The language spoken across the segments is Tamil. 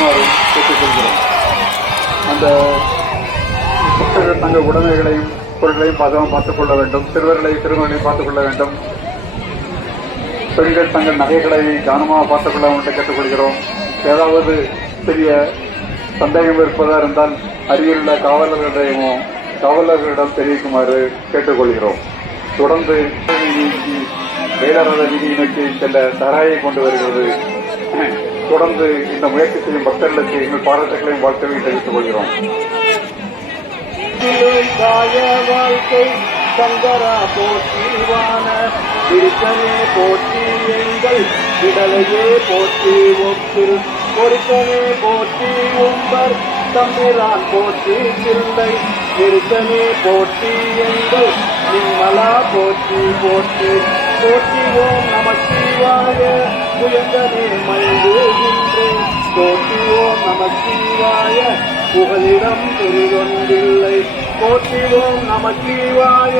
வருமாறு கேட்டுக்கொள்கிறோம். அந்த பக்தர்கள் தங்கள் உடைமைகளையும் பொருட்களையும் பாதுகாப்பாக பார்த்துக் கொள்ள வேண்டும். சிறுவர்களை சிறுவர்களையும் பார்த்துக் கொள்ள வேண்டும். பெண்கள் தங்கள் நகைகளை கவனமாக பார்த்துக் கொள்ள வேண்டும் கேட்டுக்கொள்கிறோம். ஏதாவது பெரிய சந்தேகம் இருப்பதாக இருந்தால் அருகிலுள்ள காவலர்களிடையும் காவலர்களிடம் தெரிவிக்குமாறு கேட்டுக்கொள்கிறோம். தொடர்ந்து நீக்கி வேளாண் வீதியை நோக்கி செல்ல தராயை கொண்டு வருகிறது. தொடர்ந்து இந்த முயற்சி செய்யும் பக்தர்களுக்கு எங்கள் பாராட்டுகளையும் வாழ்த்துக்களையும் தெரிவித்துக் கொள்கிறோம். வாழ்க்கை சங்கரா போற்றிவான இருக்கனே போற்றி எங்கள் விடலையே போற்றி ஒப்பில் பொறுக்கனே போற்றி உம்பர் தம்பிரான் போற்றி சிந்தை இருக்கனே போற்றி எங்கள் நிம்மலா போற்றி போற்றி போற்றி ஓம் சிவாய புயங்கனே மல்குகின்றேன் போற்றி நம சிவாய புகலிடம் பெரிதொன்றில்லை போற்றிவோம் நம சிவாய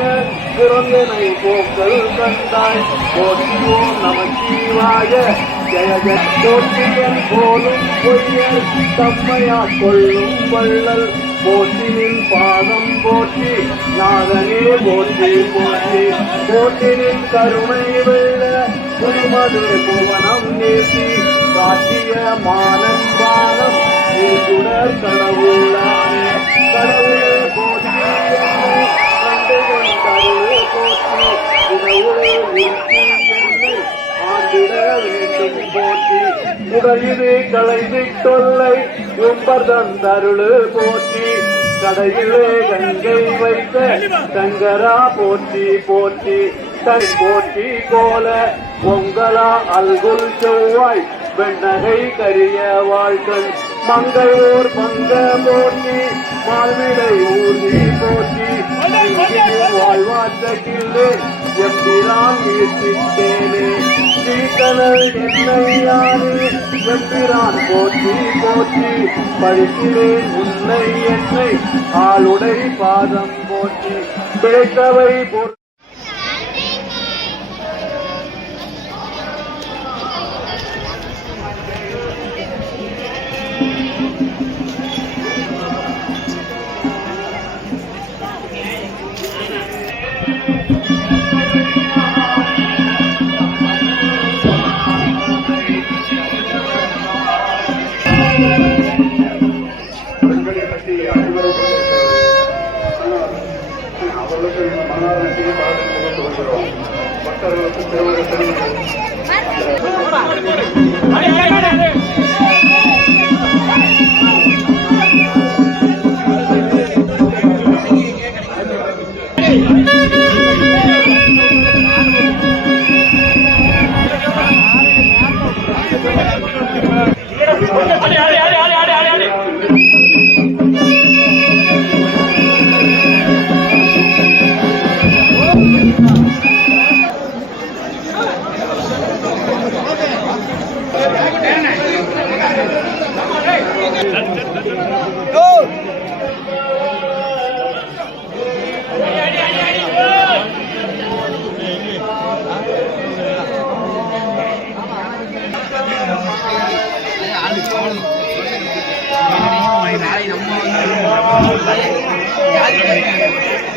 பிறந்தனை போக்கல் கண்டாய். போற்றிவோம் நம சிவாய ஜெய போற்றியன் போலும் பொய்யல். தம்மையா கொள்ளும் வள்ளல். போற்றினின் பாதம் போற்றி. நாதனே போற்றி போற்றி. போற்றினின் கருணை வெள்ள புதுமது புவனம் நேசி காட்டிய மானன் பானம் கடவுளானே. கடவுளே போற்றி கண்டு கொண்டருளே போற்றி. உணவுளே நிறுத்தி என்னை ஆண்டிட வேண்டும் போற்றி. உடையிலே கலைந்து தொல்லை உம்பர்தன் தருளு போற்றி. கடையிலே கங்கை வைத்த சங்கரா போற்றி போற்றி. தன் போற்றி கோல பொங்கலா அல்குல் செவ்வாய் வெண்ணகை கரிய வாழ்க்கை மங்கள் ஊர் பங்க போற்றி மால்விடை ஊர்தி போற்றி. வாழ்வாற்ற கிள்ளே எம்பிரான் ஈர்த்திட்டேனே. சீக்கனல் எம்பிரான் போற்றி போற்றி பழிக்கிறேன் உன்னை என்னை ஆளுடை பாதம் போற்றி. பிழைத்தவை போற்றி நன்றியை பாராட்டு தெரிவித்துக் கொள்கிறோம் பக்தர்களுக்கு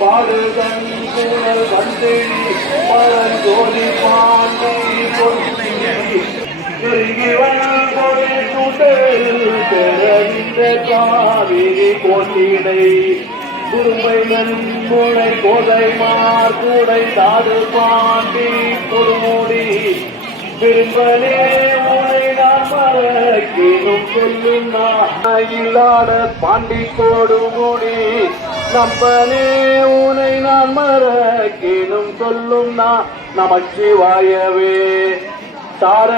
பாடுதன் குழல் வந்தினி. பரஞ்சோதி பாண்டி சுடரில் பெறவிந்த காவிரி கோட்டிடை குறும்பை நன்முனை கோதை மார்கூடை தாடு பாண்டி குறுமுடி விரும்பலே உனை நான் மறக்கினும் சொல்லும் இல்லாத பாண்டி கோடுமுடி நம்பனே உனை நான் மறக்கினும் சொல்லும் நான் நமச்சிவாயவே தார